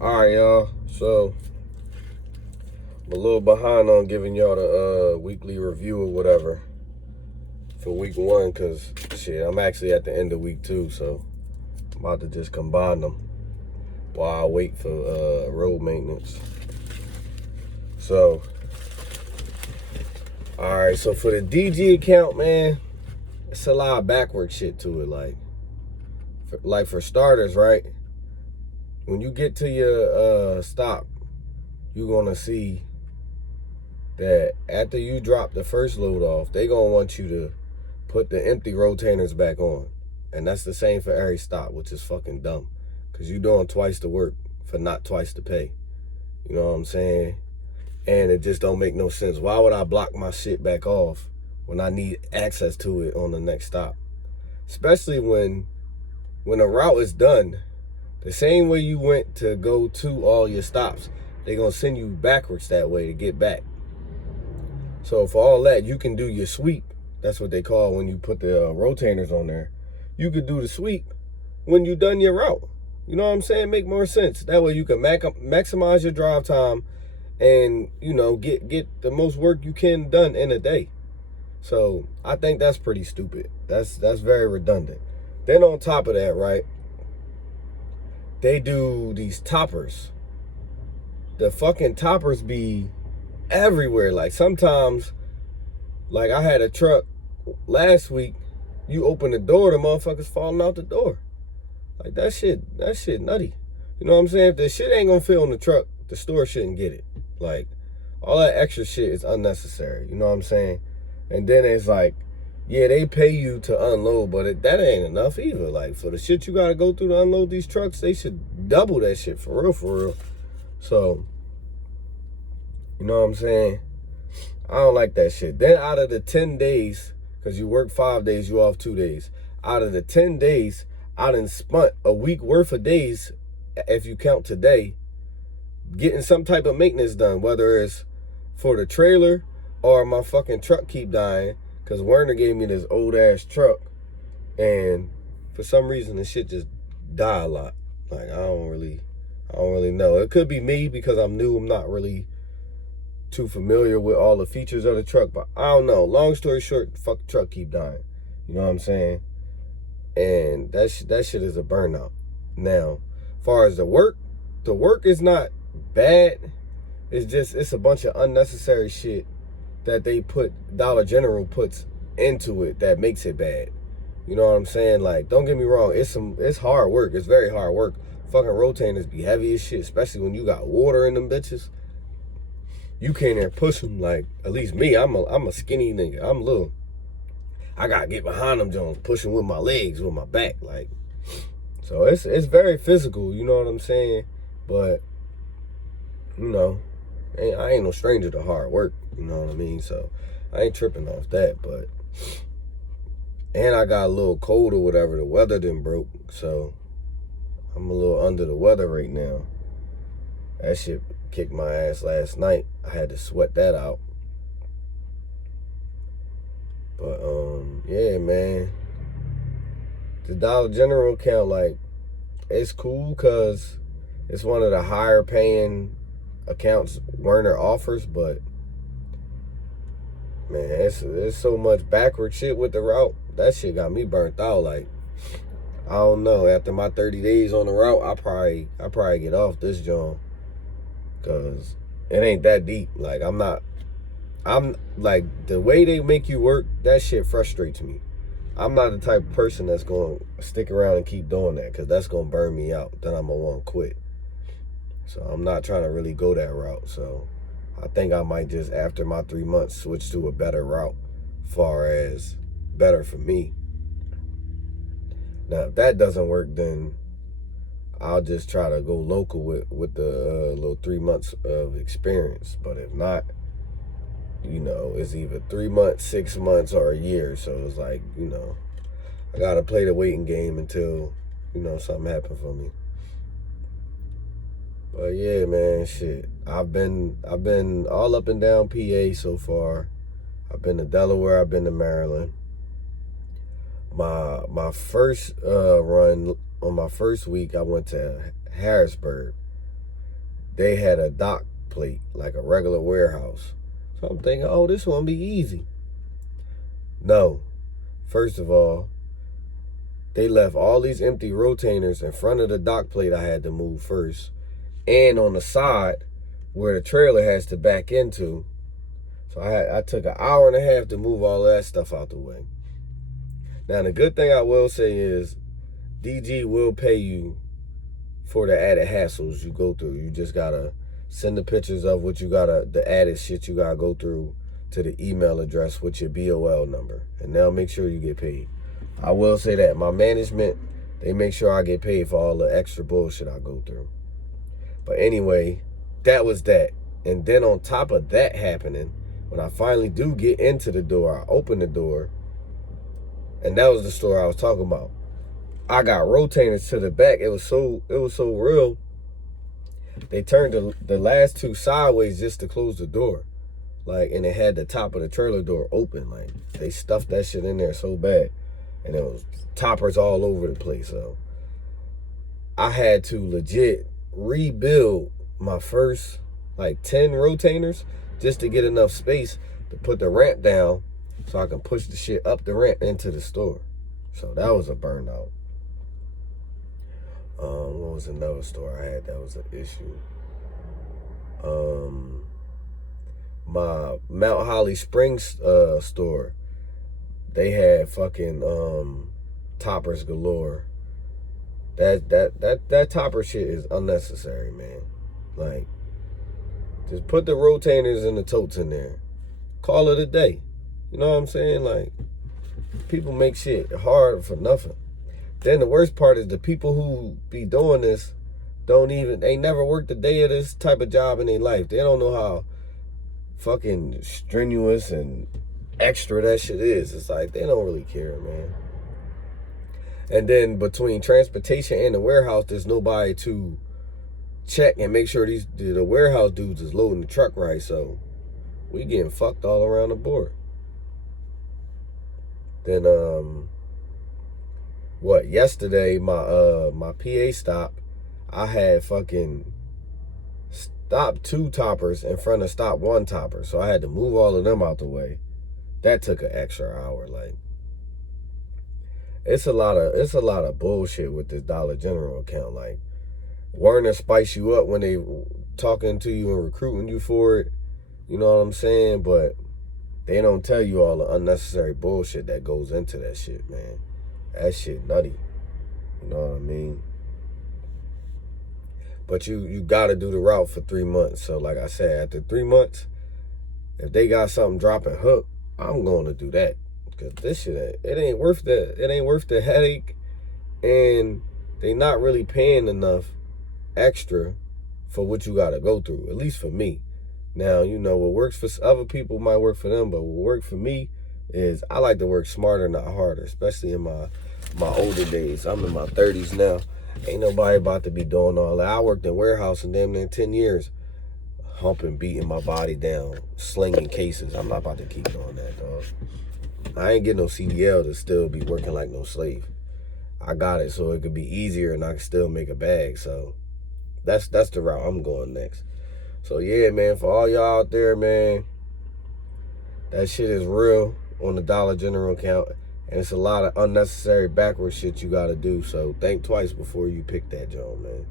All right, y'all. So I'm a little behind on giving y'all the weekly review or whatever for week one, because shit, I'm actually at the end of week two, so I'm about to just combine them while I wait for road maintenance. So, all right. So for the DG account, man, it's a lot of backward shit to it. Like for starters, right? When you get to your stop, you're gonna see that after you drop the first load off, they gonna want you to put the empty rotainers back on. And that's the same for every stop, which is fucking dumb. Cause you doing twice the work for not twice the pay. You know what I'm saying? And it just don't make no sense. Why would I block my shit back off when I need access to it on the next stop? Especially when a route is done, the same way you went to go to all your stops, they gonna send you backwards that way to get back. So for all that, you can do your sweep. That's what they call when you put the rotainers on there. You could do the sweep when you done your route. You know what I'm saying? Make more sense. That way you can maximize your drive time and, you know, get the most work you can done in a day. So I think that's pretty stupid. That's very redundant. Then on top of that, right, they do these toppers. The fucking toppers be everywhere. Like sometimes, like I had a truck last week, you open the door, the motherfuckers falling out the door. Like that shit nutty. You know what I'm saying? If the shit ain't gonna fit on the truck, the store shouldn't get it. Like all that extra shit is unnecessary. You know what I'm saying? And then it's like, yeah, they pay you to unload, but that ain't enough either. Like for the shit you gotta go through to unload these trucks, they should double that shit for real, for real. So, you know what I'm saying? I don't like that shit. Then out of the 10 days, because you work 5 days, you off 2 days. Out of the 10 days, I done spent a week worth of days, if you count today, getting some type of maintenance done, whether it's for the trailer or my fucking truck keep dying, because Werner gave me this old ass truck, and for some reason the shit just die a lot. Like I don't really know. It could be me because I'm new. I'm not really too familiar with all the features of the truck, but I don't know. Long story short, fuck the truck keep dying. You know what I'm saying? And that shit is a burnout. Now, as far as the work is not bad. It's a bunch of unnecessary shit that Dollar General puts into it that makes it bad. You know what I'm saying? Like, don't get me wrong, it's hard work. It's very hard work. Fucking rotainers be heavy as shit, especially when you got water in them bitches. You can't even push them. Like, at least me, I'm a skinny nigga. I'm little. I gotta get behind them Jones, pushing with my legs, with my back, like. So it's very physical, you know what I'm saying? But, you know, I ain't no stranger to hard work, you know what I mean? So I ain't tripping off that, but. And I got a little cold or whatever. The weather done broke, so I'm a little under the weather right now. That shit kicked my ass last night. I had to sweat that out. But yeah, man. The Dollar General account, like, it's cool because it's one of the higher paying accounts Werner offers, but man, it's so much backward shit with the route. That shit got me burnt out. Like, I don't know. After my 30 days on the route, I probably get off this joint, cause it ain't that deep. Like I'm like, the way they make you work, that shit frustrates me. I'm not the type of person that's gonna stick around and keep doing that, cause that's gonna burn me out. Then I'm gonna want to quit. So I'm not trying to really go that route. So I think I might just, after my 3 months, switch to a better route, far as better for me. Now, if that doesn't work, then I'll just try to go local with the little 3 months of experience. But if not, you know, it's either 3 months, 6 months, or a year. So it's like, you know, I gotta play the waiting game until, you know, something happens for me. But yeah, man, shit. I've been all up and down PA so far. I've been to Delaware. I've been to Maryland. My first run on my first week, I went to Harrisburg. they had a dock plate, like a regular warehouse. So I'm thinking, oh, this one be easy. No. First of all, they left all these empty rotainers in front of the dock plate I had to move first. And on the side where the trailer has to back into. So I took an hour and a half to move all that stuff out the way. Now, the good thing I will say is DG will pay you for the added hassles you go through. You just gotta send the pictures of what you gotta, the added shit you gotta go through to the email address with your BOL number, and they'll make sure you get paid. I will say that my management, they make sure I get paid for all the extra bullshit I go through. But anyway, that was that. And then on top of that happening, when I finally do get into the door, I open the door, and that was the store I was talking about. I got rotainers to the back. It was so real. They turned the last two sideways just to close the door. Like, and it had the top of the trailer door open. Like, they stuffed that shit in there so bad. And it was toppers all over the place. So I had to legit rebuild my first like 10 rotainers just to get enough space to put the ramp down so I can push the shit up the ramp into the store. So that was a burnout. What was another store I had that was an issue? My Mount Holly Springs store, they had fucking toppers galore. That topper shit is unnecessary, man. Like, just put the rotainers and the totes in there. Call it a day. You know what I'm saying? Like, people make shit hard for nothing. Then the worst part is the people who be doing this they never worked a day of this type of job in their life. They don't know how fucking strenuous and extra that shit is. It's like, they don't really care, man. And then between transportation and the warehouse, there's nobody to check and make sure the warehouse dudes is loading the truck right. So we getting fucked all around the board. Then yesterday my PA stop, I had fucking stop 2 toppers in front of stop 1 topper. So I had to move all of them out the way. That took an extra hour. Like, it's a lot of bullshit with this Dollar General account. Like, Werner spice you up when they talking to you and recruiting you for it. You know what I'm saying? But they don't tell you all the unnecessary bullshit that goes into that shit, man. That shit nutty. You know what I mean? But you gotta do the route for 3 months. So like I said, after 3 months, if they got something dropping hook, I'm going to do that. Cause this shit, it ain't worth the headache, and they not really paying enough extra for what you gotta go through, at least for me. Now, you know, what works for other people might work for them, but what worked for me is I like to work smarter, not harder, especially in my older days. I'm in my 30s now. Ain't nobody about to be doing all that. I worked in warehouse in damn near 10 years, humping, beating my body down, slinging cases. I'm not about to keep doing that, dog. I ain't getting no CDL to still be working like no slave. I got it so it could be easier and I can still make a bag. So that's the route I'm going next. So yeah, man, for all y'all out there, man, that shit is real on the Dollar General account. And it's a lot of unnecessary backward shit you gotta do. So think twice before you pick that joint, man.